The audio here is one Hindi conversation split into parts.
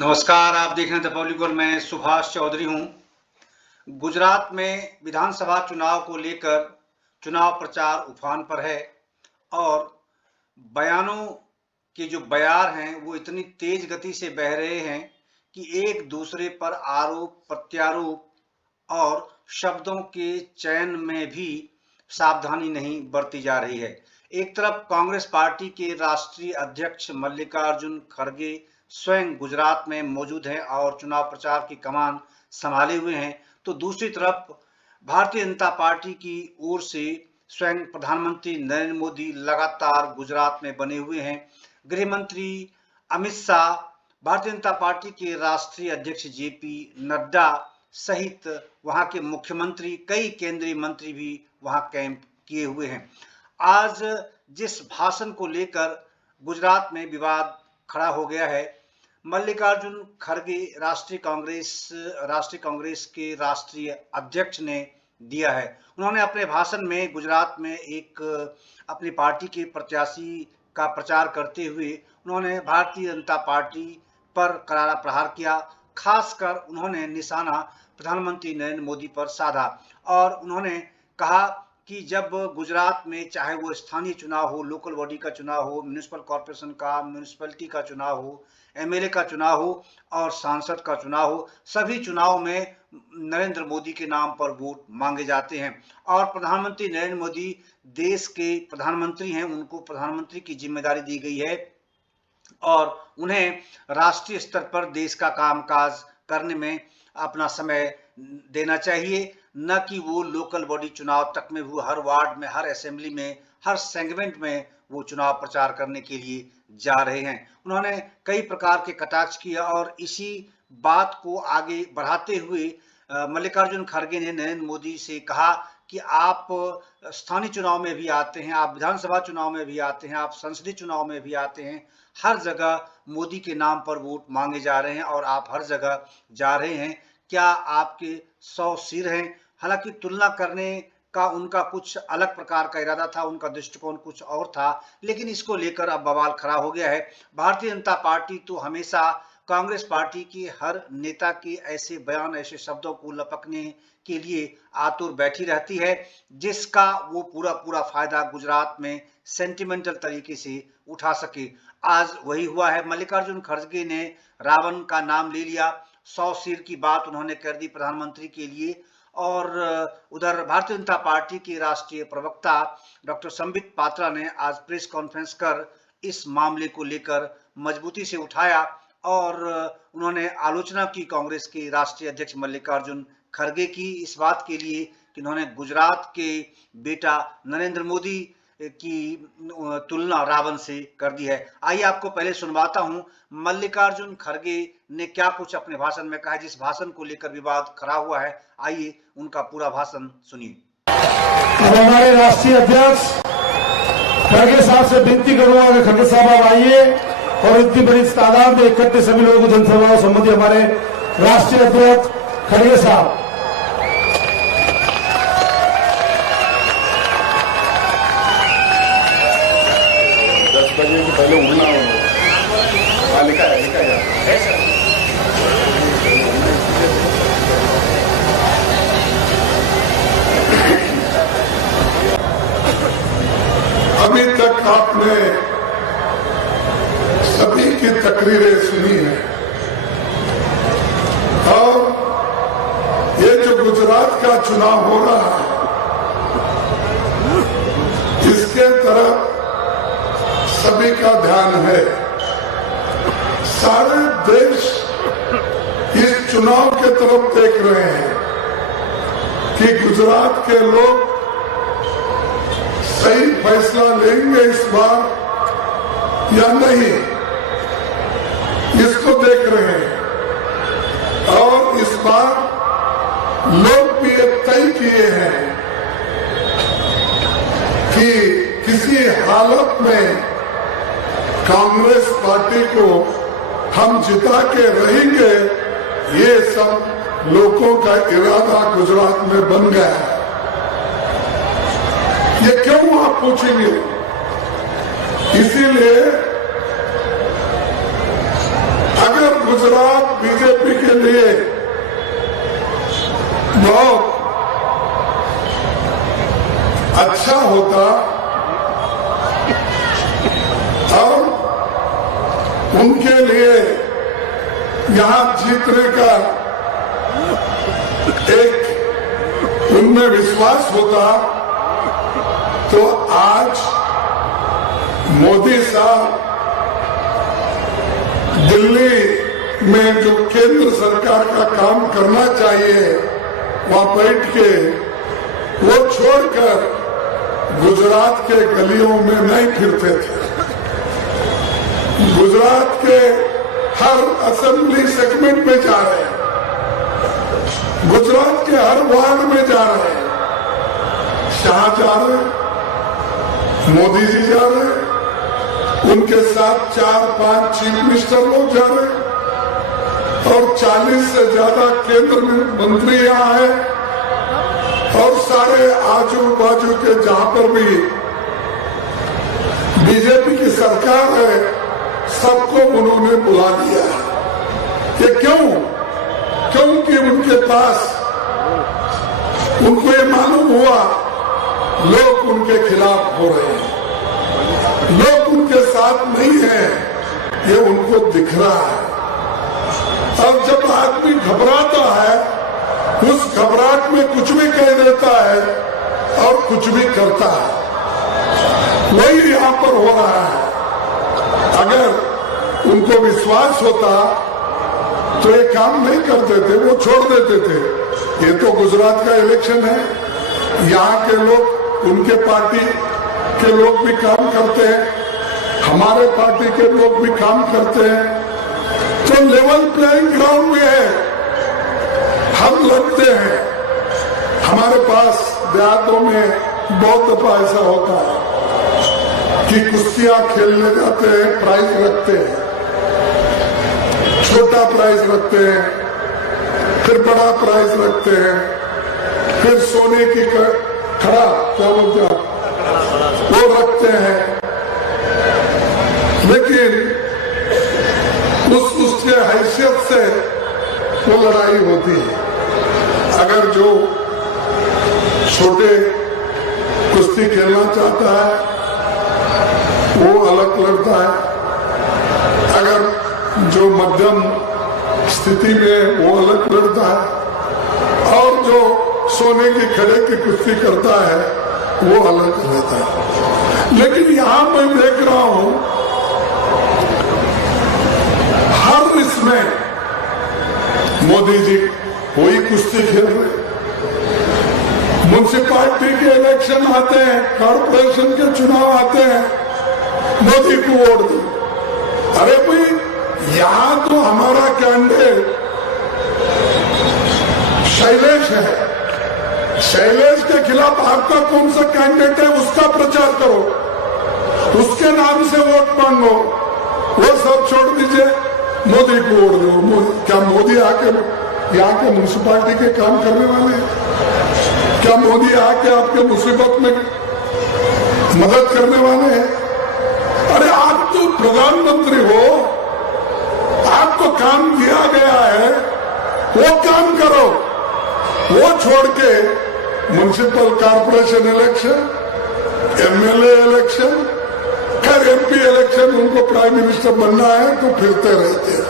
नमस्कार, आप देख रहे हैं द पब्लिक वर्ल्ड। मैं सुभाष चौधरी हूं। गुजरात में विधानसभा चुनाव को लेकर चुनाव प्रचार उफान पर है और बयानों के जो बयार हैं वो इतनी तेज गति से बह रहे हैं कि एक दूसरे पर आरोप प्रत्यारोप और शब्दों के चयन में भी सावधानी नहीं बरती जा रही है। एक तरफ कांग्रेस पार्टी के राष्ट्रीय अध्यक्ष मल्लिकार्जुन खड़गे स्वयं गुजरात में मौजूद हैं और चुनाव प्रचार की कमान संभाले हुए हैं, तो दूसरी तरफ भारतीय जनता पार्टी की ओर से स्वयं प्रधानमंत्री नरेंद्र मोदी लगातार गुजरात में बने हुए हैं। गृह मंत्री अमित शाह, भारतीय जनता पार्टी के राष्ट्रीय अध्यक्ष जेपी नड्डा सहित वहां के मुख्यमंत्री, कई केंद्रीय मंत्री भी वहां कैंप किए हुए हैं। आज जिस भाषण को लेकर गुजरात में विवाद खड़ा हो गया है, मल्लिकार्जुन खड़गे राष्ट्रीय कांग्रेस के राष्ट्रीय अध्यक्ष ने दिया है। उन्होंने अपने भाषण में गुजरात में एक अपनी पार्टी के प्रत्याशी का प्रचार करते हुए उन्होंने भारतीय जनता पार्टी पर करारा प्रहार किया। खासकर उन्होंने निशाना प्रधानमंत्री नरेंद्र मोदी पर साधा और उन्होंने कहा कि जब गुजरात में चाहे वो स्थानीय चुनाव हो, लोकल बॉडी का चुनाव हो, म्यूनिसिपल कॉर्पोरेशन का, म्यूनिसिपैलिटी का चुनाव हो, एमएलए का चुनाव हो और सांसद का चुनाव हो, सभी चुनाव में नरेंद्र मोदी के नाम पर वोट मांगे जाते हैं। और प्रधानमंत्री नरेंद्र मोदी देश के प्रधानमंत्री हैं, उनको प्रधानमंत्री की जिम्मेदारी दी गई है और उन्हें राष्ट्रीय स्तर पर देश का कामकाज करने में अपना समय देना चाहिए, न कि वो लोकल बॉडी चुनाव तक में वो हर वार्ड में, हर असेंबली में, हर सेगमेंट में वो चुनाव प्रचार करने के लिए जा रहे हैं। उन्होंने कई प्रकार के कटाक्ष किया और इसी बात को आगे बढ़ाते हुए मल्लिकार्जुन खड़गे ने नरेंद्र मोदी से कहा कि आप स्थानीय चुनाव में भी आते हैं, आप विधानसभा चुनाव में भी आते हैं, आप संसदीय चुनाव में भी आते हैं, हर जगह मोदी के नाम पर वोट मांगे जा रहे हैं और आप हर जगह जा रहे हैं। क्या आपके 100 सिर हैं? हालांकि तुलना करने का उनका कुछ अलग प्रकार का इरादा था, उनका दृष्टिकोण कुछ और था, लेकिन इसको लेकर अब बवाल खड़ा हो गया है। भारतीय जनता पार्टी तो हमेशा कांग्रेस पार्टी के हर नेता के ऐसे बयान, ऐसे शब्दों को लपकने के लिए आतुर बैठी रहती है, जिसका वो पूरा फायदा गुजरात में सेंटिमेंटल तरीके से उठा सके। आज वही हुआ है। मल्लिकार्जुन खड़गे ने रावण का नाम ले लिया, 100 सिर की बात उन्होंने कर दी प्रधानमंत्री के लिए। और उधर भारतीय जनता पार्टी के राष्ट्रीय प्रवक्ता डॉक्टर संबित पात्रा ने आज प्रेस कॉन्फ्रेंस कर इस मामले को लेकर मजबूती से उठाया और उन्होंने आलोचना की कांग्रेस के राष्ट्रीय अध्यक्ष मल्लिकार्जुन खड़गे की इस बात के लिए कि उन्होंने गुजरात के बेटा नरेंद्र मोदी की तुलना रावण से कर दी है। आइए आपको पहले सुनवाता हूं मल्लिकार्जुन खड़गे ने क्या कुछ अपने भाषण में कहा, जिस भाषण को लेकर विवाद खड़ा हुआ है। आइए उनका पूरा भाषण सुनिए। हमारे राष्ट्रीय अध्यक्ष खड़गे साहब से विनती करूंगा कि खड़गे साहब आप आइए और इतनी बड़ी तादाद में इकट्ठे सभी लोगों को जनसभा संबंधी हमारे राष्ट्रीय अध्यक्ष खड़गे साहब। पहले उड़ना लिखा है अभी तक आपने सभी की तकरीरें सुनी है और ये जो गुजरात का चुनाव हो रहा है, इसके तरफ सभी का ध्यान है। सारे देश इस चुनाव के तरफ देख रहे हैं कि गुजरात के लोग सही फैसला लेंगे इस बार या नहीं, इसको देख रहे हैं। और इस बार लोग भी ये तय किए हैं कि किसी हालत में कांग्रेस पार्टी को हम जिता के रहेंगे। ये सब लोगों का इरादा गुजरात में बन गया है। ये क्यों आप पूछेंगे? इसीलिए अगर गुजरात गुजरात बीजेपी के लिए बहुत अच्छा होता और उनके लिए यहां जीतने का एक उनमें विश्वास होता तो आज मोदी साहब दिल्ली में जो केंद्र सरकार का काम करना चाहिए वहां बैठ के वो छोड़कर गुजरात के गलियों में नहीं फिरते थे। गुजरात के हर असेंबली सेगमेंट में जा रहे हैं, गुजरात के हर वार्ड में जा रहे हैं, शाह जा रहे हैं, मोदी जी जा रहे हैं, उनके साथ 4-5 चीफ मिनिस्टर लोग जा रहे हैं और 40 से ज्यादा केंद्र मंत्री यहाँ है और सारे आजू बाजू के जहां पर भी बीजेपी की सरकार है सबको उन्होंने बुला लिया। ये क्यों? क्योंकि उनके पास उनको ये मालूम हुआ लोग उनके खिलाफ हो रहे हैं, लोग उनके साथ नहीं है, ये उनको दिख रहा है। और जब आदमी घबराता है उस घबराहट में कुछ भी कह देता है और कुछ भी करता है, वही यहां पर हो रहा है। अगर उनको विश्वास होता तो ये काम नहीं करते थे, वो छोड़ देते थे। ये तो गुजरात का इलेक्शन है, यहाँ के लोग उनके पार्टी के लोग भी काम करते हैं, हमारे पार्टी के लोग भी काम करते हैं, तो लेवल प्लेइंग ग्राउंड में है, हम लड़ते हैं। हमारे पास देहातों में बहुत दफा ऐसा होता है कि कुश्तियां खेलने जाते हैं, प्राइज रखते हैं, छोटा प्राइज रखते हैं, फिर बड़ा प्राइज रखते हैं, फिर सोने की खड़ा क्या बोलते हैं वो रखते हैं, लेकिन उसके हैसियत से वो लड़ाई होती है। अगर जो छोटे कुश्ती खेलना चाहता है वो अलग लड़ता है, अगर जो मध्यम स्थिति में वो अलग लड़ता है, और जो सोने की खड़े की कुश्ती करता है वो अलग रहता है। लेकिन यहां मैं देख रहा हूं हर इसमें मोदी जी वही कुश्ती खेल रहे। म्युनिसिपैलिटी के इलेक्शन आते हैं, कॉर्पोरेशन के चुनाव आते हैं, मोदी को वोट दो। अरे भाई यहां तो हमारा कैंडिडेट शैलेश है, शैलेश के खिलाफ आपका कौन सा कैंडिडेट है उसका प्रचार करो, उसके नाम से वोट मांगो, वो सब छोड़ दीजिए, मोदी को वोट दो। क्या मोदी आके यहाँ के म्युनिसिपैलिटी के काम करने वाले हैं? क्या मोदी आके आपके मुसीबत में मदद करने वाले हैं? अरे आप तो प्रधानमंत्री हो, आपको काम दिया गया है, वो काम करो। वो छोड़ के municipal corporation election, MLA election, खैर एमपी इलेक्शन, उनको प्राइम मिनिस्टर बनना है तो फिरते रहते हैं,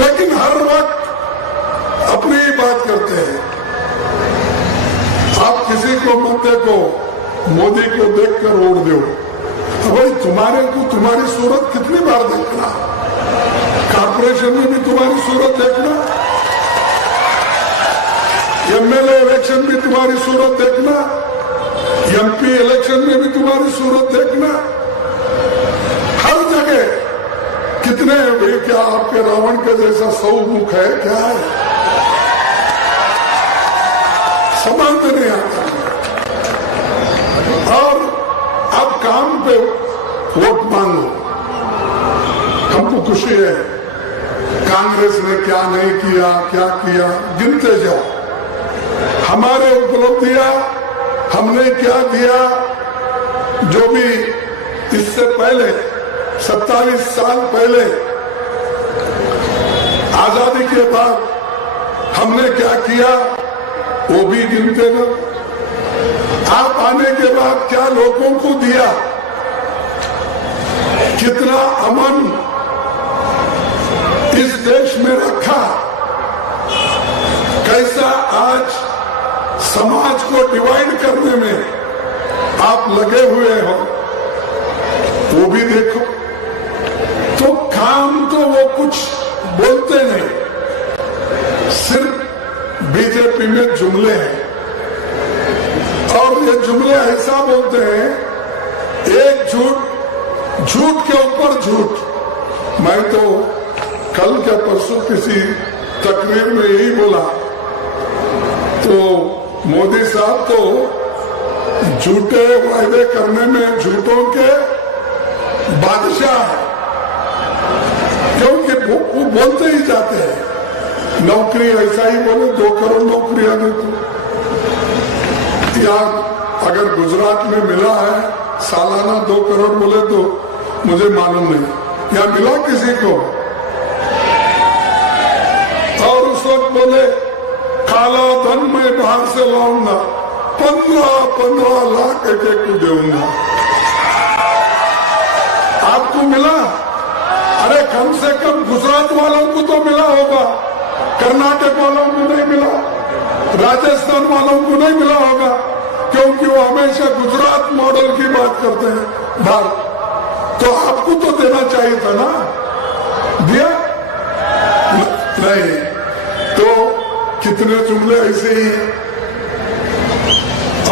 लेकिन हर वक्त अपनी ही बात करते हैं। आप किसी को मत देखो, मोदी को देखकर वोट दो। भाई तुम्हारे को तुम्हारी सूरत कितनी बार देखना, कॉर्पोरेशन में भी तुम्हारी सूरत देखना, एमएलए इलेक्शन में तुम्हारी सूरत देखना, एमपी इलेक्शन में भी तुम्हारी सूरत देखना, हर जगह कितने भाई क्या आपके रावण के जैसा 100 मुख है क्या है, समझ में नहीं आता। और अब काम पे वोट मांगो, हमको खुशी है कांग्रेस ने क्या नहीं किया, क्या किया, गिनते जाओ हमारे उपलब्धियां, हमने क्या दिया। जो भी इससे पहले 27 साल पहले आजादी के बाद हमने क्या किया वो भी गिनते ना। आप आने के बाद क्या लोगों को दिया, कितना अमन इस देश में रखा, कैसा आज समाज को डिवाइड करने में आप लगे हुए हो, वो भी देखो। तो काम तो वो कुछ बोलते नहीं, सिर्फ बीजेपी में जुमले हैं। और ये जुमले ऐसा बोलते हैं, एक झूठ के ऊपर झूठ। मैं तो कल के परसों किसी तकरीर में यही बोला, तो मोदी साहब तो झूठे वायदे करने में झूठों के बादशाह है, क्योंकि वो बोलते ही जाते हैं। नौकरी ऐसा ही बोले 2 करोड़ नौकरियां दे दो, या अगर गुजरात में मिला है सालाना 2 करोड़ बोले तो मुझे मालूम नहीं, या मिला किसी को। और उस वक्त बोले काला धन मैं बाहर से लाऊंगा, 15 लाख एक को दूंगा। आपको मिला? अरे कम से कम गुजरात वालों को तो मिला होगा, कर्नाटक वालों को नहीं मिला, राजस्थान वालों को नहीं मिला होगा, क्योंकि वो हमेशा गुजरात मॉडल की बात करते हैं बाहर। तो आपको तो देना चाहिए था ना, दिया नहीं। तो कितने जुमले ऐसे ही हैं।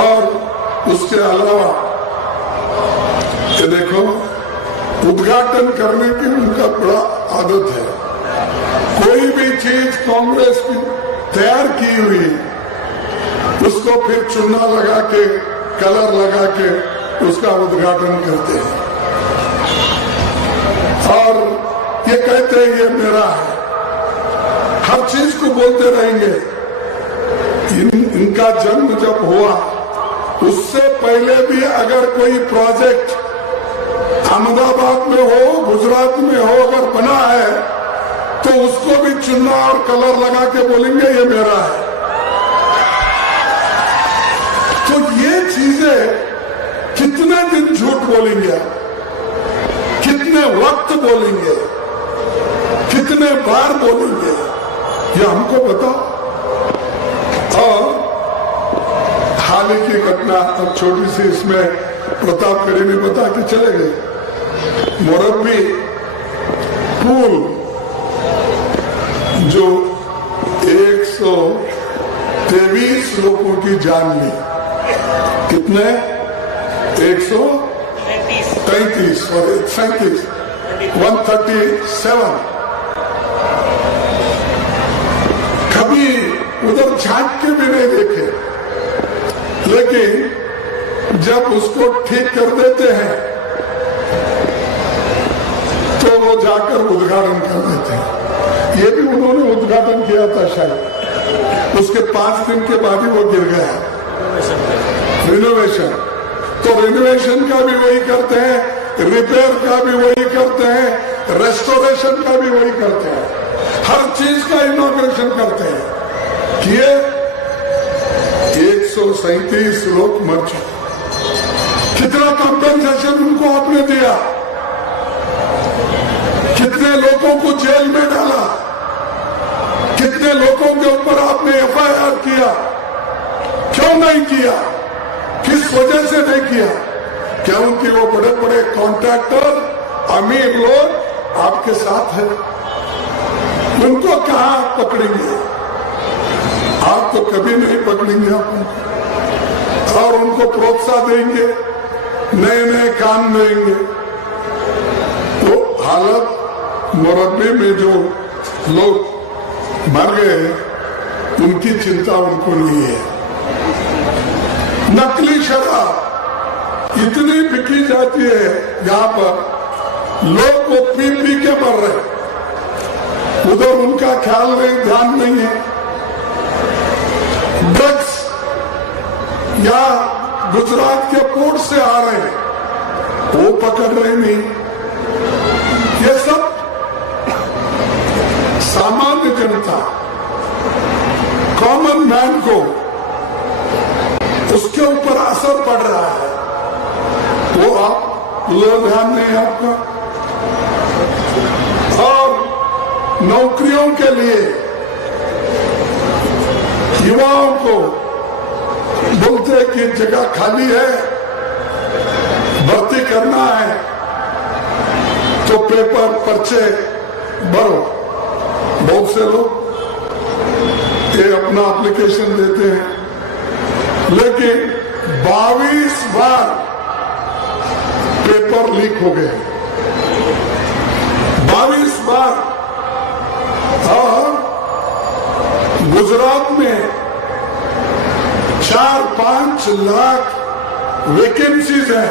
और उसके अलावा ये देखो, उद्घाटन करने की उनका बड़ा आदत है। कोई भी चीज कांग्रेस की तैयार की हुई, उसको फिर चुना लगा के, कलर लगा के उसका उद्घाटन करते हैं और ये कहते हैं ये मेरा है। हर चीज को बोलते रहेंगे। इनका जन्म जब हुआ उससे पहले भी अगर कोई प्रोजेक्ट अहमदाबाद में हो, गुजरात में हो, अगर बना है तो उसको भी चुना और कलर लगा के बोलेंगे ये मेरा है। तो ये चीजें कितने दिन झूठ बोलेंगे, कितने वक्त बोलेंगे, कितने बार बोलेंगे, ये हमको बताओ। और हाल ही की घटना अब छोटी सी, इसमें प्रतापगढ़ी में बता के चले गए। मोरबी पुल जो 123 लोगों की जान ली, कितने 137 कभी उधर झांक के भी नहीं देखे, लेकिन जब उसको ठीक कर देते हैं तो वो जाकर उद्घाटन कर देते हैं। ये भी उन्होंने उद्घाटन किया था शायद, उसके 5 दिन के बाद ही वो गिर गया। रिनोवेशन, तो रिनोवेशन का भी वही करते हैं, रिपेयर का भी वही करते हैं, रेस्टोरेशन का भी वही करते हैं, हर चीज का इनॉग्रेशन करते हैं। किए 137 लोग मर चुके। कितना कंपेंसेशन उनको आपने दिया, कितने लोगों को जेल में डाला, कितने लोगों के ऊपर आपने FIR किया, क्यों नहीं किया, किस वजह से नहीं किया? क्योंकि वो बड़े बड़े कॉन्ट्रैक्टर, अमीर लोग आपके साथ हैं। उनको कहां पकड़ेंगे? आप तो कभी नहीं पकड़ेंगे आप उनको, और उनको प्रोत्साहन देंगे, नए नए काम देंगे। तो हालत मोरबी में जो लोग मर गए उनकी चिंता उनको नहीं है। नकली शराब इतनी बिकी जाती है यहाँ पर, लोग वो पी पी के मर रहे, उधर उनका ख्याल नहीं, ध्यान नहीं है। ड्रग्स या गुजरात के पोर्ट से आ रहे हैं, वो पकड़ रहे नहीं। ये सब सामान का, कॉमन मैन को उसके ऊपर असर पड़ रहा है, वो आप ध्यान नहीं आपका। और नौकरियों के लिए युवाओं को बोलते कि जगह खाली है, भर्ती करना है तो पेपर पर्चे भरो। बहुत से लोग ये अपना एप्लीकेशन देते हैं, लेकिन 22 बार पेपर लीक हो गए, 22 बार। और गुजरात में 4-5 लाख वैकेंसीज है,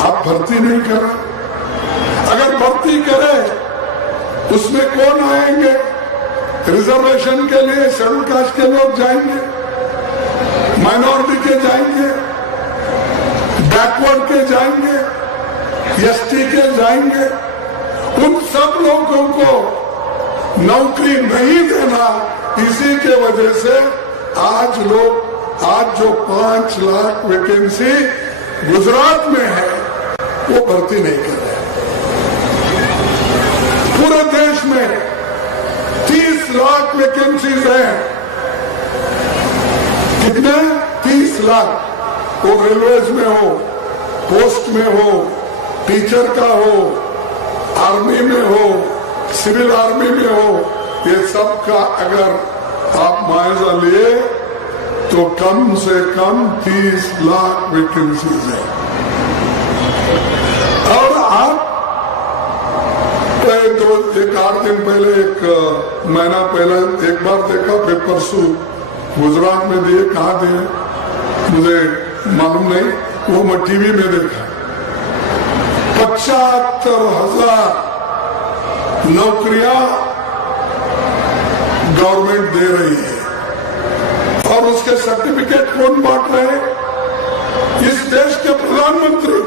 आप भर्ती नहीं कर रहे। अगर भर्ती करें उसमें कौन आएंगे? रिजर्वेशन के लिए शेड्यूल कास्ट के लोग जाएंगे, माइनॉरिटी के जाएंगे, बैकवर्ड के जाएंगे, एसटी के जाएंगे। उन सब लोगों को नौकरी नहीं देना, इसी के वजह से आज जो 5 लाख वैकेंसी गुजरात में है वो भर्ती नहीं कर रहे। पूरे देश में 30 लाख वैकेंसीज हैं। कितने? 30 लाख। वो रेलवेज में हो, पोस्ट में हो, टीचर का हो, आर्मी में हो, सिविल आर्मी में हो, ये सब का अगर आप मुआवजा लिए तो कम से कम 30 लाख वैकेंसीज है। और आप तो 1-8 दिन पहले, 1 महीना पहले एक बार देखा पेपर शू गुजरात में दिए, कहाँ दिए मुझे मालूम नहीं, वो मैं टीवी में देखा। 75,000 नौकरियां गवर्नमेंट दे रही है, और उसके सर्टिफिकेट कौन बांट रहे हैं? इस देश के प्रधानमंत्री।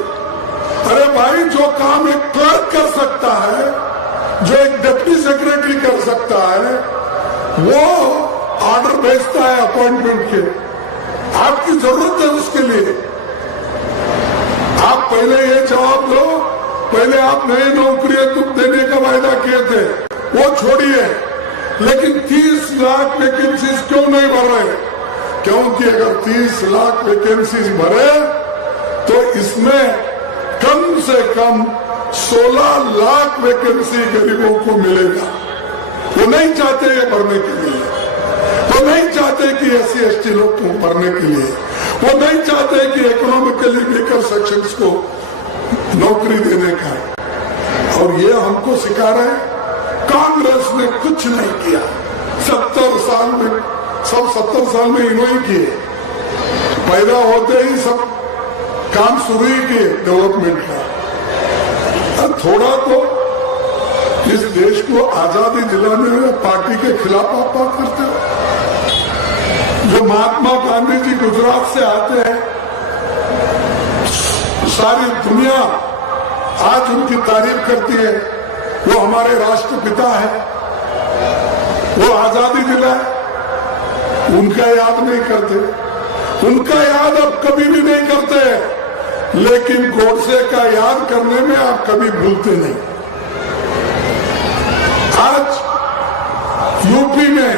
अरे भाई, जो काम एक क्लर्क कर सकता है, जो एक डिप्टी सेक्रेटरी कर सकता है, वो ऑर्डर भेजता है अपॉइंटमेंट के। आपकी जरूरत है उसके लिए। आप पहले ये जवाब दो, पहले आप नई नौकरियां देने का वायदा किए थे, वो छोड़िए, लेकिन 30 लाख वैकेंसीज क्यों नहीं भर रहे? क्योंकि अगर 30 लाख वैकेंसीज भरे तो इसमें कम से कम 16 लाख वैकेंसी गरीबों को मिलेगा। वो नहीं चाहते ये भरने के लिए, वो नहीं चाहते कि SC/ST लोग को भरने के लिए, वो नहीं चाहते कि इकोनॉमिकली वीकर सेक्शंस को नौकरी देने का। और ये हमको सिखा रहे हैं। कांग्रेस ने कुछ नहीं किया 70 साल में, सब 70 साल में इन्होंने किए। पैदा होते ही सब काम शुरू ही किए डेवलपमेंट का। थोड़ा तो इस देश को आजादी दिलाने में पार्टी के खिलाफ आप बात करते हो। जो महात्मा गांधी जी गुजरात से आते हैं, सारी दुनिया आज उनकी तारीफ करती है। वो हमारे राष्ट्रपिता है, वो आजादी दिलाए, उनका याद नहीं करते। उनका याद अब कभी भी नहीं करते, लेकिन गोडसे का याद करने में आप कभी भूलते नहीं। आज यूपी में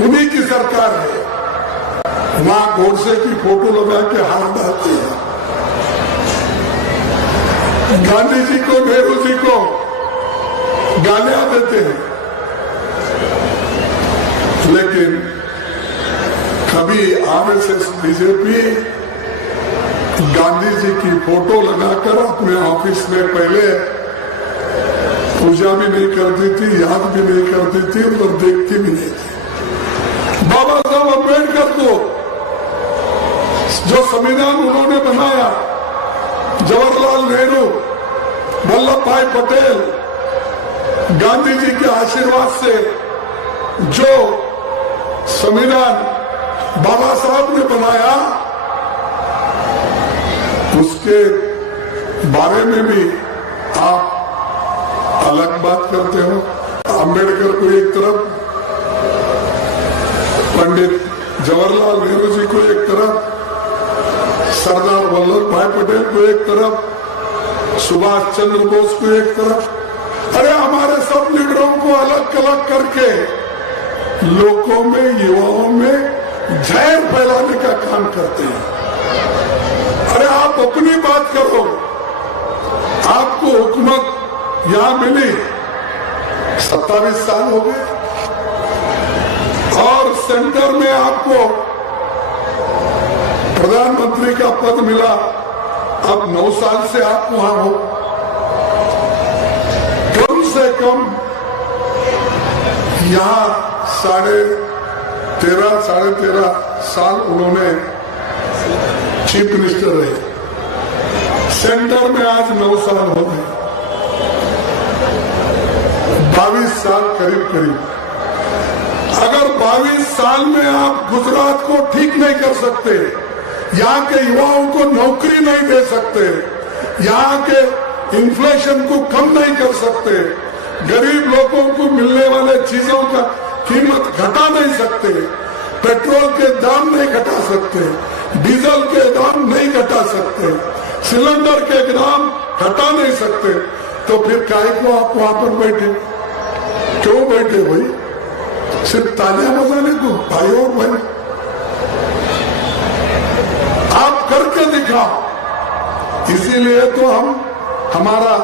उन्हीं की सरकार है, वहां गोडसे की फोटो लगा के हाथ डालते हैं। गांधी जी को, नेहरू जी को गालियां देते हैं, लेकिन कभी RSS बीजेपी गांधी जी की फोटो लगाकर अपने ऑफिस में पहले पूजा भी नहीं करती थी, याद भी नहीं करती थी और देखती भी नहीं थी। बाबा साहब अम्बेडकर को जो संविधान उन्होंने बनाया, जवाहरलाल नेहरू, वल्लभ भाई पटेल, गांधी जी के आशीर्वाद से जो संविधान बाबा साहब ने बनाया, उसके बारे में भी आप अलग बात करते हो। अंबेडकर को एक तरफ, पंडित जवाहरलाल नेहरू जी को एक तरफ, सरदार वल्लभ भाई पटेल को एक तरफ, सुभाष चंद्र बोस को एक तरफ, अरे हमारे सब लीडरों को अलग अलग करके लोगों में, युवाओं में जहर फैलाने का काम करते हैं। अरे आप अपनी बात करो, आपको हुकूमत यहां मिली 27 साल हो गए और सेंटर में आपको प्रधानमंत्री का पद मिला, अब 9 साल से आप वहां हो। कम से कम यहां 13.5 साल उन्होंने चीफ मिनिस्टर रहे, सेंटर में आज 9 साल हो गए, 22 साल करीब करीब। अगर 22 साल में आप गुजरात को ठीक नहीं कर सकते, यहाँ के युवाओं को नौकरी नहीं दे सकते, यहाँ के इन्फ्लेशन को कम नहीं कर सकते, गरीब लोगों को मिलने वाले चीजों का कीमत घटा नहीं सकते, पेट्रोल के दाम नहीं घटा सकते, डीजल के दाम नहीं घटा सकते, सिलेंडर के दाम घटा नहीं सकते, तो फिर काहे को आप वहां पर बैठे? क्यों बैठे भाई? सिर्फ तालियां बजाने को? भाई और भाई आप करके दिखाओ। इसीलिए तो हम हमारा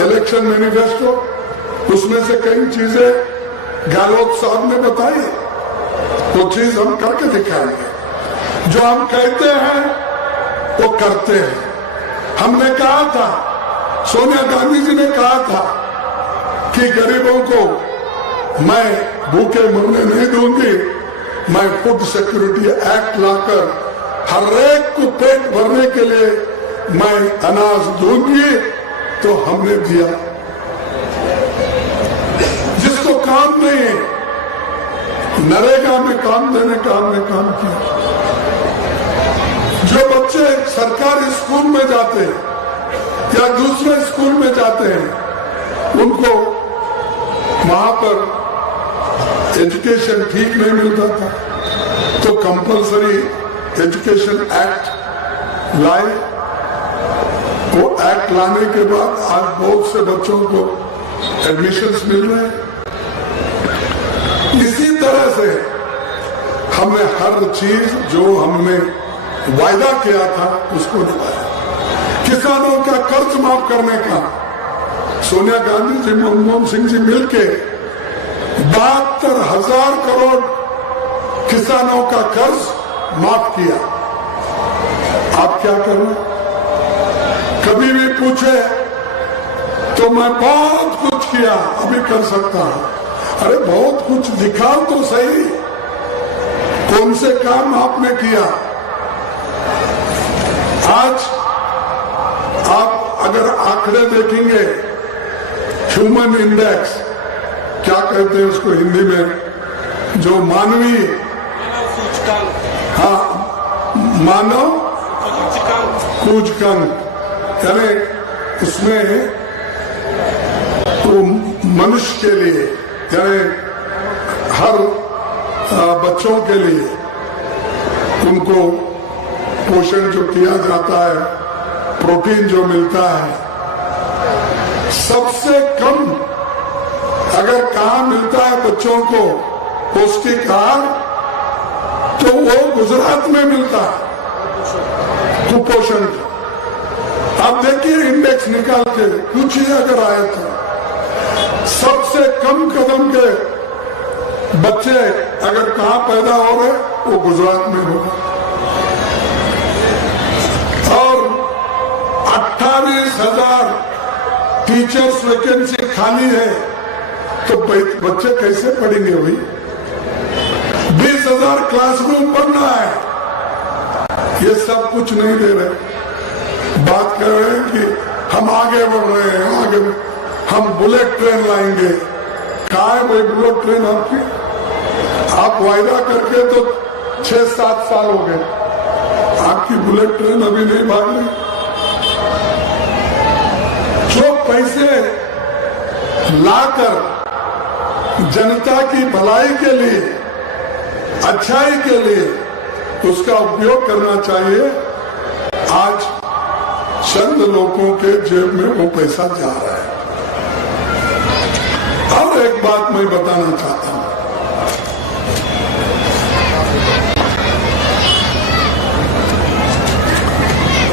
इलेक्शन मैनिफेस्टो, उसमें से कई चीजें गहलोत साहब ने बताई, वो चीज हम करके दिखाएंगे। जो हम कहते हैं वो करते हैं। हमने कहा था, सोनिया गांधी जी ने कहा था कि गरीबों को मैं भूखे मरने नहीं दूंगी, मैं फूड सिक्योरिटी एक्ट लाकर हर एक को पेट भरने के लिए मैं अनाज दूंगी, तो हमने दिया। जिसको काम नहीं है, नरेगा में काम देने का हमने काम किया। जो बच्चे सरकारी स्कूल में जाते हैं या दूसरे स्कूल में जाते हैं, उनको वहां पर एजुकेशन ठीक नहीं मिलता था, तो कंपलसरी एजुकेशन एक्ट लाए। वो एक्ट लाने के बाद आज बहुत से बच्चों को एडमिशन्स मिल रहे हैं। इसी तरह से हमने हर चीज जो हमने वायदा किया था उसको निभाया। किसानों का कर्ज माफ करने का सोनिया गांधी जी, मनमोहन सिंह जी मिलके 72,000 करोड़ किसानों का कर्ज माफ किया। आप क्या कर रहे? कभी भी पूछे तो मैं बहुत कुछ किया, अभी कर सकता हूं। अरे बहुत कुछ दिखाओ तो सही, कौन से काम आपने किया? आज आप अगर आंकड़े देखेंगे, ह्यूमन इंडेक्स क्या कहते हैं उसको हिंदी में, जो मानवीय, हाँ, मानव सूचकांक, यानी उसमें तो मनुष्य के लिए, यानी हर बच्चों के लिए उनको पोषण जो किया जाता है, प्रोटीन जो मिलता है, सबसे कम अगर कहाँ मिलता है बच्चों को पौष्टिक आहार, तो वो गुजरात में मिलता है कुपोषण का। आप देखिए इंडेक्स निकाल के पूछिए, अगर आए तो सबसे कम कदम के बच्चे अगर कहाँ पैदा हो रहे, वो गुजरात में होगा। और 28,000 टीचर्स वैकेंसी खाली है, तो बच्चे कैसे पढ़ेंगे भाई? 20,000 क्लासरूम बनना है, ये सब कुछ नहीं दे रहे। बात कर रहे हैं कि हम आगे बढ़ रहे हैं, आगे हम बुलेट ट्रेन लाएंगे। कहाँ है भाई बुलेट ट्रेन आपकी? आप वायदा करके तो 6-7 साल हो गए, आपकी बुलेट ट्रेन अभी नहीं भाग रही। जो पैसे लाकर जनता की भलाई के लिए, अच्छाई के लिए उसका उपयोग करना चाहिए। आज चंद लोगों के जेब में वो पैसा जा रहा है। और एक बात मैं बताना चाहता हूं,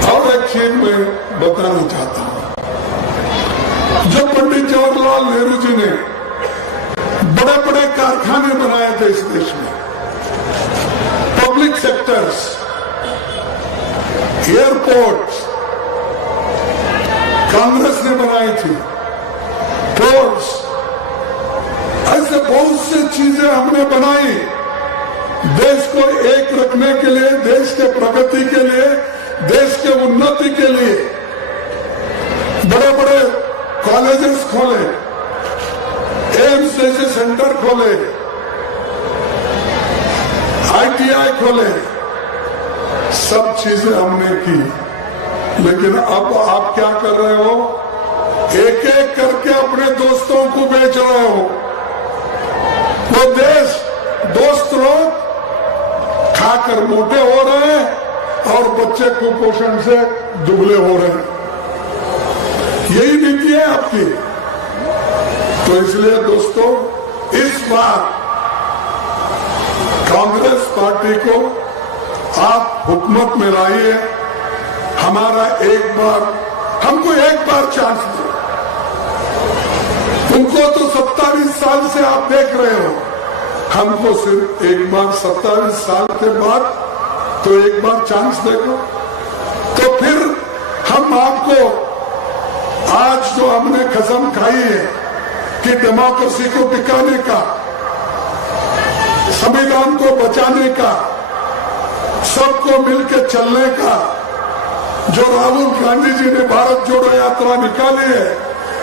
और एक चीज मैं बताना चाहता हूं। जो पंडित जवाहरलाल नेहरू जी ने बड़े बड़े कारखाने बनाए थे इस देश में, पब्लिक सेक्टर्स, एयरपोर्ट्स कांग्रेस ने बनाई थी, पोर्ट्स, ऐसे बहुत सी चीजें हमने बनाई देश को एक रखने के लिए, देश के प्रगति के लिए, देश के उन्नति के लिए। बड़े बड़े कॉलेजेस खोले, एम्स जैसे सेंटर खोले, ITI खोले, सब चीजें हमने की। लेकिन अब आप क्या कर रहे हो? एक एक करके अपने दोस्तों को बेच रहे हो। वो देश दोस्त लोग खाकर मोटे हो रहे हैं और बच्चे कुपोषण से दुबले हो रहे हैं। यही नीति है आपकी। तो इसलिए दोस्तों, इस बार कांग्रेस पार्टी को आप हुकूमत में लाइए। हमारा हमको एक बार चांस दो। उनको तो 27 साल से आप देख रहे हो, हमको सिर्फ एक बार 27 साल के बाद तो एक बार चांस देखो। तो फिर हम आपको आज जो हमने कसम खाई है कि डेमोक्रेसी को टिकाने का, संविधान को बचाने का, सबको मिलकर चलने का, जो राहुल गांधी जी ने भारत जोड़ो यात्रा निकाली है,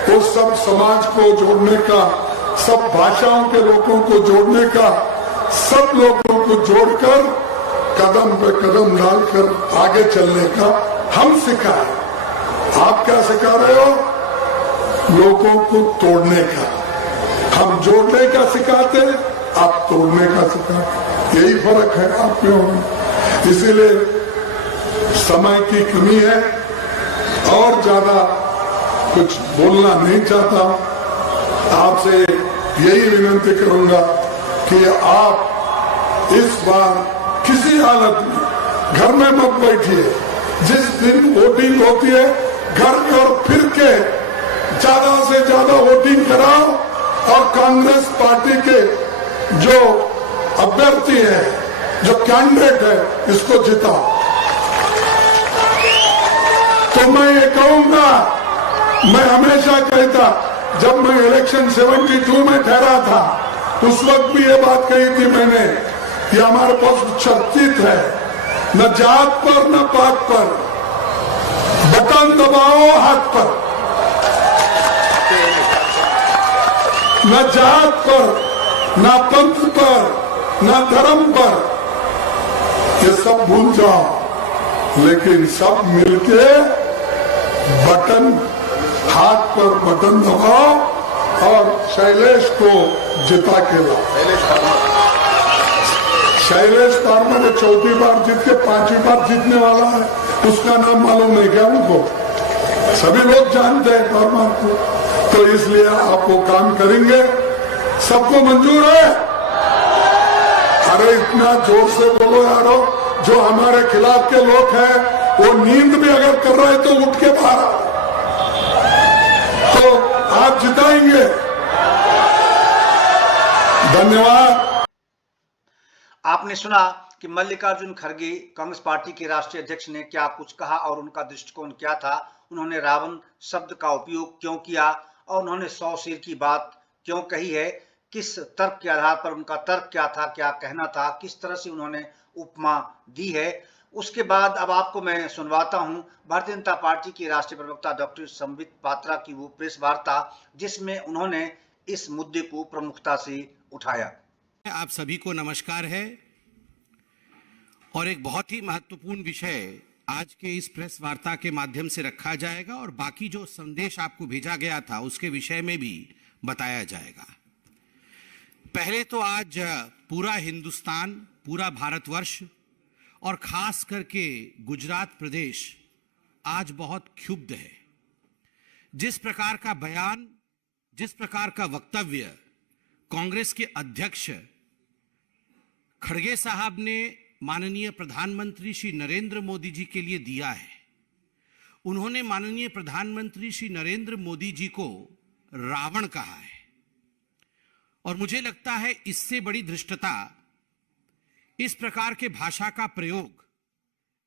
वो सब समाज को जोड़ने का, सब भाषाओं के लोगों को जोड़ने का, सब लोगों को जोड़कर कदम पे कदम डालकर आगे चलने का हम सिखाए। आप क्या सिखा रहे हो? लोगों को तोड़ने का। हम जोड़ने का सिखाते, आप तोड़ने का सिखाते। यही फर्क है आप में और। इसीलिए समय की कमी है और ज्यादा कुछ बोलना नहीं चाहता। आपसे यही विनती करूंगा कि आप इस बार किसी हालत में घर में मत बैठिए। जिस दिन वोटिंग होती है, घर घर फिर के ज्यादा से ज्यादा वोटिंग कराओ और कांग्रेस पार्टी के जो अभ्यर्थी है, जो कैंडिडेट है, इसको जिताओ। तो मैं ये कहूंगा, मैं हमेशा कहता, जब मैं इलेक्शन 72 में ठहरा था, उस वक्त भी ये बात कही थी मैंने कि हमारे पास शक्तित है, न जात पर न पात पर, बटन दबाओ हाथ पर, न जात पर, न पंथ पर, न धर्म पर, ये सब भूल जाओ, लेकिन सब मिलके बटन, हाथ पर बटन दबाओ और शैलेश को जिता के लाओ। शैलेश पार्मा जो चौथी बार जीत के 5वीं बार जीतने वाला है, उसका नाम मालूम नहीं क्या उनको? सभी लोग जानते हैं पार्मा को। तो इसलिए आप वो काम करेंगे, सबको मंजूर है? अरे इतना जोर से बोलो यारो। जो हमारे खिलाफ के लोग हैं, वो नींद भी अगर कर रहे तो उठ के बाहर आओ, तो आप जिताएंगे। धन्यवाद। आपने सुना कि मल्लिकार्जुन खड़गे कांग्रेस पार्टी के राष्ट्रीय अध्यक्ष ने क्या कुछ कहा और उनका दृष्टिकोण क्या था। उन्होंने रावण शब्द का उपयोग क्यों किया और उन्होंने 100 सिर की बात क्यों कही है, किस तर्क के आधार पर उनका तर्क क्या था, क्या कहना था, किस तरह से उन्होंने उपमा दी है। उसके बाद अब आपको मैं सुनवाता हूं भारतीय जनता पार्टी के राष्ट्रीय प्रवक्ता डॉक्टर संबित पात्रा की वो प्रेस वार्ता, जिसमें उन्होंने इस मुद्दे को प्रमुखता से उठाया। आप सभी को नमस्कार है और एक बहुत ही महत्वपूर्ण विषय आज के इस प्रेस वार्ता के माध्यम से रखा जाएगा और बाकी जो संदेश आपको भेजा गया था उसके विषय में भी बताया जाएगा। पहले तो आज पूरा हिंदुस्तान, पूरा भारतवर्ष और खास करके गुजरात प्रदेश आज बहुत क्षुब्ध है। जिस प्रकार का बयान, जिस प्रकार का वक्तव्य कांग्रेस के अध्यक्ष खड़गे साहब ने माननीय प्रधानमंत्री श्री नरेंद्र मोदी जी के लिए दिया है, उन्होंने माननीय प्रधानमंत्री श्री नरेंद्र मोदी जी को रावण कहा है। और मुझे लगता है इससे बड़ी धृष्टता, इस प्रकार के भाषा का प्रयोग,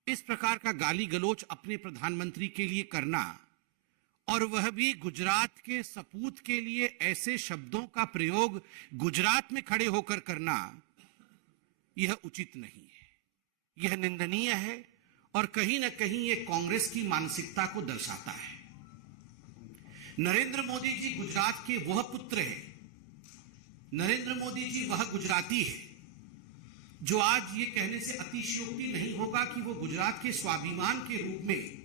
इस प्रकार का गाली गलौज अपने प्रधानमंत्री के लिए करना, और वह भी गुजरात के सपूत के लिए ऐसे शब्दों का प्रयोग गुजरात में खड़े होकर करना, यह उचित नहीं है, यह निंदनीय है और कहीं ना कहीं यह कांग्रेस की मानसिकता को दर्शाता है। नरेंद्र मोदी जी गुजरात के वह पुत्र हैं, नरेंद्र मोदी जी वह गुजराती है जो आज ये कहने से अतिशयोक्ति नहीं होगा कि वो गुजरात के स्वाभिमान के रूप में,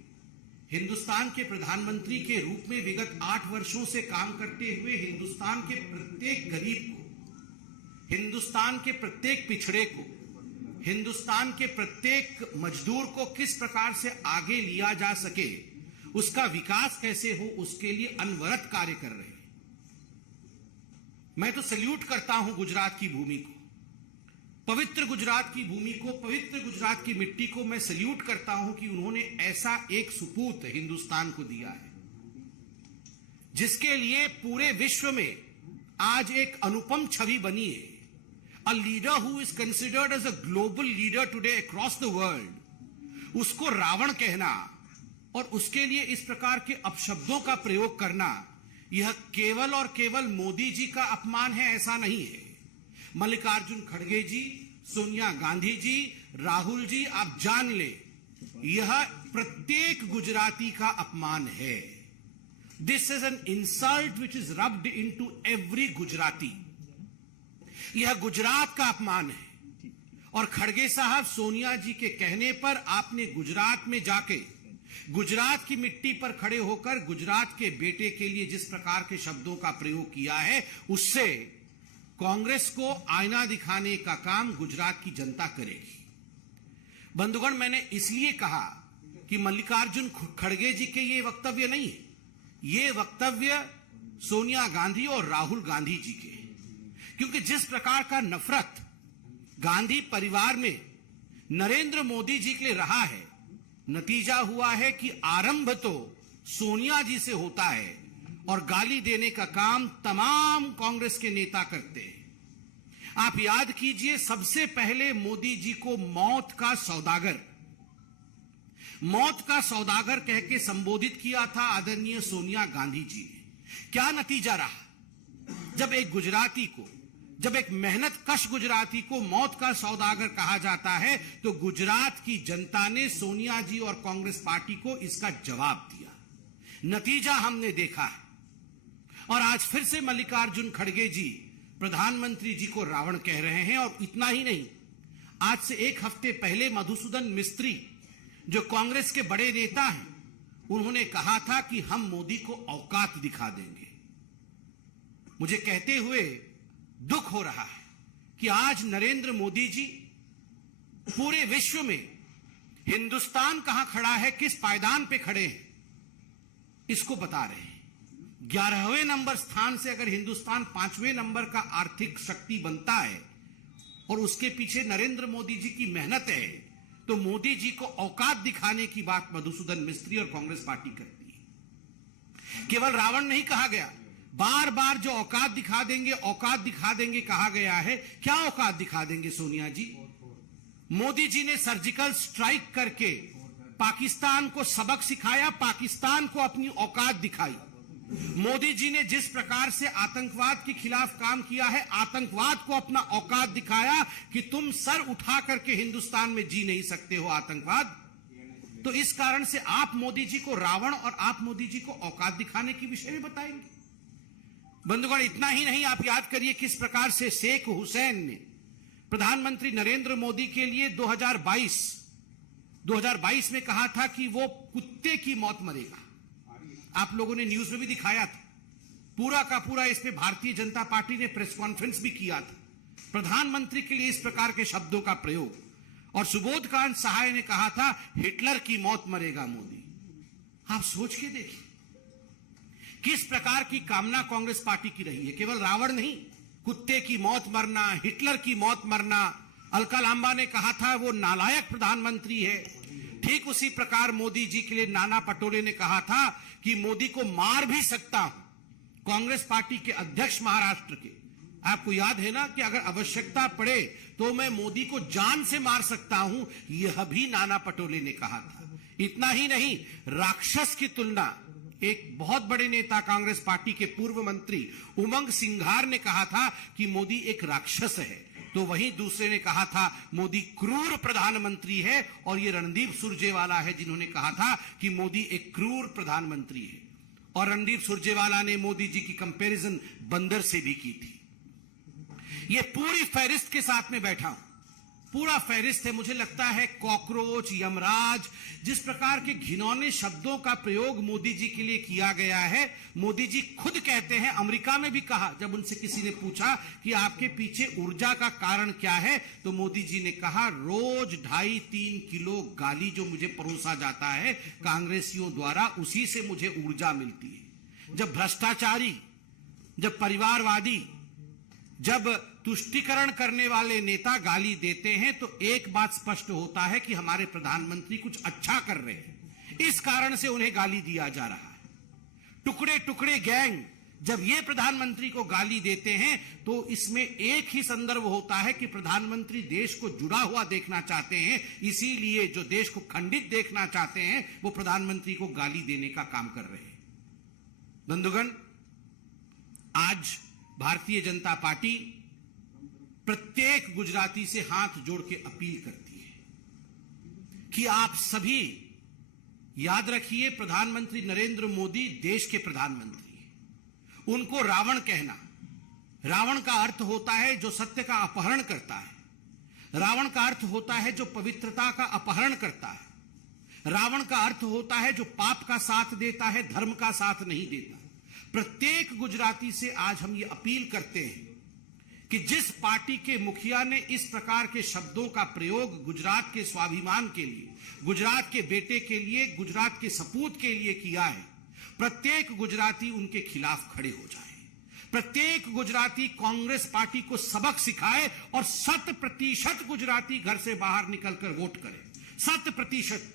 हिंदुस्तान के प्रधानमंत्री के रूप में विगत 8 वर्षों से काम करते हुए हिंदुस्तान के प्रत्येक गरीब को, हिंदुस्तान के प्रत्येक पिछड़े को, हिंदुस्तान के प्रत्येक मजदूर को किस प्रकार से आगे लिया जा सके, उसका विकास कैसे हो, उसके लिए अनवरत कार्य कर रहे हैं। मैं तो सल्यूट करता हूं गुजरात की भूमि को, पवित्र गुजरात की भूमि को, पवित्र गुजरात की मिट्टी को मैं सल्यूट करता हूं कि उन्होंने ऐसा एक सुपूत हिंदुस्तान को दिया है जिसके लिए पूरे विश्व में आज एक अनुपम छवि बनी है। A leader who is considered as a global leader today across the world, उसको रावण कहना और उसके लिए इस प्रकार के अपशब्दों का प्रयोग करना, यह केवल और केवल मोदी जी का अपमान है, ऐसा नहीं है। मल्लिकार्जुन खड़गे जी, सोनिया गांधी जी, राहुल जी, आप जान ले, यह प्रत्येक गुजराती का अपमान है। This is an insult which is rubbed into every Gujarati. यह गुजरात का अपमान है। और खड़गे साहब, सोनिया जी के कहने पर आपने गुजरात में जाके, गुजरात की मिट्टी पर खड़े होकर गुजरात के बेटे के लिए जिस प्रकार के शब्दों का प्रयोग किया है, उससे कांग्रेस को आईना दिखाने का काम गुजरात की जनता करेगी। बंधुगण, मैंने इसलिए कहा कि मल्लिकार्जुन खड़गे जी के ये वक्तव्य नहीं है, ये वक्तव्य सोनिया गांधी और राहुल गांधी जी के, क्योंकि जिस प्रकार का नफरत गांधी परिवार में नरेंद्र मोदी जी के लिए रहा है, नतीजा हुआ है कि आरंभ तो सोनिया जी से होता है और गाली देने का काम तमाम कांग्रेस के नेता करते हैं। आप याद कीजिए, सबसे पहले मोदी जी को मौत का सौदागर कह के संबोधित किया था आदरणीय सोनिया गांधी जी ने। क्या नतीजा रहा? जब एक गुजराती को, जब एक मेहनत कश गुजराती को मौत का सौदागर कहा जाता है, तो गुजरात की जनता ने सोनिया जी और कांग्रेस पार्टी को इसका जवाब दिया। नतीजा हमने देखा है। और आज फिर से मल्लिकार्जुन खड़गे जी प्रधानमंत्री जी को रावण कह रहे हैं। और इतना ही नहीं, आज से 1 हफ्ते पहले मधुसूदन मिस्त्री, जो कांग्रेस के बड़े नेता हैं, उन्होंने कहा था कि हम मोदी को औकात दिखा देंगे। मुझे कहते हुए दुख हो रहा है कि आज नरेंद्र मोदी जी पूरे विश्व में हिंदुस्तान कहां खड़ा है, किस पायदान पे खड़े हैं, इसको बता रहे हैं। 11वें नंबर स्थान से अगर हिंदुस्तान 5वें नंबर का आर्थिक शक्ति बनता है और उसके पीछे नरेंद्र मोदी जी की मेहनत है, तो मोदी जी को औकात दिखाने की बात मधुसूदन मिस्त्री और कांग्रेस पार्टी करती है। केवल रावण नहीं कहा गया, बार बार जो औकात दिखा देंगे कहा गया है। क्या औकात दिखा देंगे सोनिया जी? मोदी जी ने सर्जिकल स्ट्राइक करके पाकिस्तान को सबक सिखाया, पाकिस्तान को अपनी औकात दिखाई। मोदी जी ने जिस प्रकार से आतंकवाद के खिलाफ काम किया है, आतंकवाद को अपना औकात दिखाया कि तुम सर उठा करके हिंदुस्तान में जी नहीं सकते हो आतंकवाद। तो इस कारण से आप मोदी जी को रावण और आप मोदी जी को औकात दिखाने के विषय में बताएंगे। बंधुगण, इतना ही नहीं, आप याद करिए किस प्रकार से शेख हुसैन ने प्रधानमंत्री नरेंद्र मोदी के लिए 2022 में कहा था कि वो कुत्ते की मौत मरेगा। आप लोगों ने न्यूज में भी दिखाया था। पूरा का पूरा इस पे भारतीय जनता पार्टी ने प्रेस कॉन्फ्रेंस भी किया था। प्रधानमंत्री के लिए इस प्रकार के शब्दों का प्रयोग, और सुबोधकांत सहाय ने कहा था हिटलर की मौत मरेगा मोदी। आप सोच के देखिए किस प्रकार की कामना कांग्रेस पार्टी की रही है। केवल रावण नहीं, कुत्ते की मौत मरना, हिटलर की मौत मरना। अलका लांबा ने कहा था वो नालायक प्रधानमंत्री है। ठीक उसी प्रकार मोदी जी के लिए नाना पटोले ने कहा था कि मोदी को मार भी सकता हूं। कांग्रेस पार्टी के अध्यक्ष महाराष्ट्र के, आपको याद है ना कि अगर आवश्यकता पड़े तो मैं मोदी को जान से मार सकता हूं, यह भी नाना पटोले ने कहा था। इतना ही नहीं, राक्षस की तुलना एक बहुत बड़े नेता कांग्रेस पार्टी के पूर्व मंत्री उमंग सिंघार ने कहा था कि मोदी एक राक्षस है, तो वहीं दूसरे ने कहा था मोदी क्रूर प्रधानमंत्री है, और ये रणदीप सुरजेवाला है जिन्होंने कहा था कि मोदी एक क्रूर प्रधानमंत्री है। और रणदीप सुरजेवाला ने मोदी जी की कंपैरिजन बंदर से भी की थी। ये पूरी फहरिस्त के साथ में बैठा हूं, पूरा फहरिस्त है। मुझे लगता है कॉकरोच, यमराज, जिस प्रकार के घिनौने शब्दों का प्रयोग मोदी जी के लिए किया गया है, मोदी जी खुद कहते हैं, अमेरिका में भी कहा, जब उनसे किसी ने पूछा कि आपके पीछे ऊर्जा का कारण क्या है, तो मोदी जी ने कहा रोज 2.5-3 किलो गाली जो मुझे परोसा जाता है कांग्रेसियों द्वारा, उसी से मुझे ऊर्जा मिलती है। जब भ्रष्टाचारी, जब परिवारवादी, जब तुष्टीकरण करने वाले नेता गाली देते हैं तो एक बात स्पष्ट होता है कि हमारे प्रधानमंत्री कुछ अच्छा कर रहे हैं, इस कारण से उन्हें गाली दिया जा रहा है। टुकड़े टुकड़े गैंग जब ये प्रधानमंत्री को गाली देते हैं तो इसमें एक ही संदर्भ होता है कि प्रधानमंत्री देश को जुड़ा हुआ देखना चाहते हैं, इसीलिए जो देश को खंडित देखना चाहते हैं वो प्रधानमंत्री को गाली देने का काम कर रहे हैं। बंधुगण, आज भारतीय जनता पार्टी प्रत्येक गुजराती से हाथ जोड़ के अपील करती है कि आप सभी याद रखिए, प्रधानमंत्री नरेंद्र मोदी देश के प्रधानमंत्री हैं। उनको रावण कहना, रावण का अर्थ होता है जो सत्य का अपहरण करता है। रावण का अर्थ होता है जो पवित्रता का अपहरण करता है। रावण का अर्थ होता है जो पाप का साथ देता है, धर्म का साथ नहीं देता। प्रत्येक गुजराती से आज हम ये अपील करते हैं कि जिस पार्टी के मुखिया ने इस प्रकार के शब्दों का प्रयोग गुजरात के स्वाभिमान के लिए, गुजरात के बेटे के लिए, गुजरात के सपूत के लिए किया है, प्रत्येक गुजराती उनके खिलाफ खड़े हो जाए। प्रत्येक गुजराती कांग्रेस पार्टी को सबक सिखाए और 100% गुजराती घर से बाहर निकलकर वोट करें। 100%।